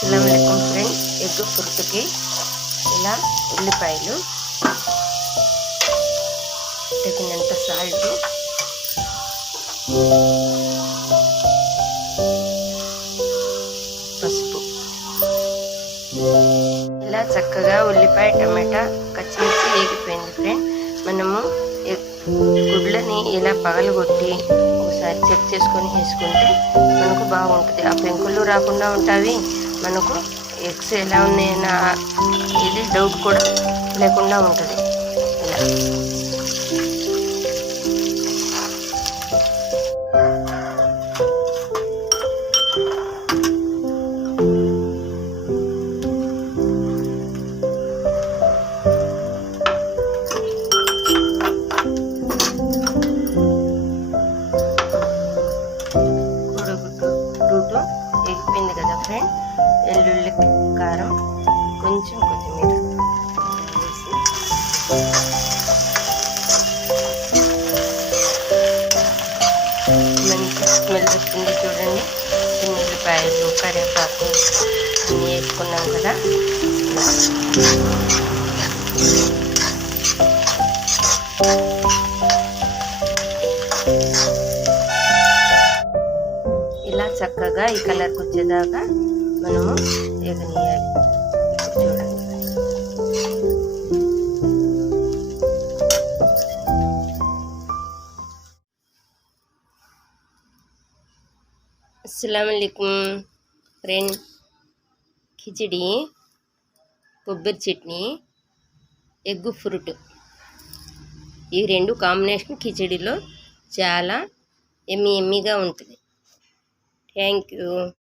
అస్సలాముఅలైకుం friends, egg పురుటుకి ఇలా ఉల్లిపాయలు, తగినంత సాల్ట్, పసుపు, ఇలా చక్కగా ఉల్లిపాయ టమాటా పచ్చిమిర్చి వేగిపోయింది ఫ్రెండ్. మనము గుడ్లని ఇలా పగలగొట్టి ఒకసారి చెక్ చేసుకొని వేసుకుంటే మనకు బాగుంటుంది. ఆ పెంకులు రాకుండా ఉంటాయి. మనకు ఎగ్స్ ఎలా ఉన్నాయన్న ఇది డౌట్ కూడా లేకుండా ఉంటుంది. ఇలా కోడిగుడ్డు ఎగిపోయింది కదా ఫ్రెండ్. వెల్లుల్లి, కారం, కొంచెం కొత్తిమీర వేసి మంచి స్మెల్ వస్తుంది చూడండి. ఉల్లిపాయలు, కరివేపాకు అన్నీ వేసుకున్నాం కదా. ఇలా చక్కగా ఈ కలర్కి వచ్చేదాకా మనము వేగనీయాలి. చూడండి, అస్సలాముఅలైకుం ఫ్రెండ్. కిచిడి, కొబ్బరి చట్నీ, ఎగ్ ఫ్రూట్, ఈ రెండు కాంబినేషన్ కిచిడిలో చాలా ఎమ్మీగా ఉంటుంది. Thank you.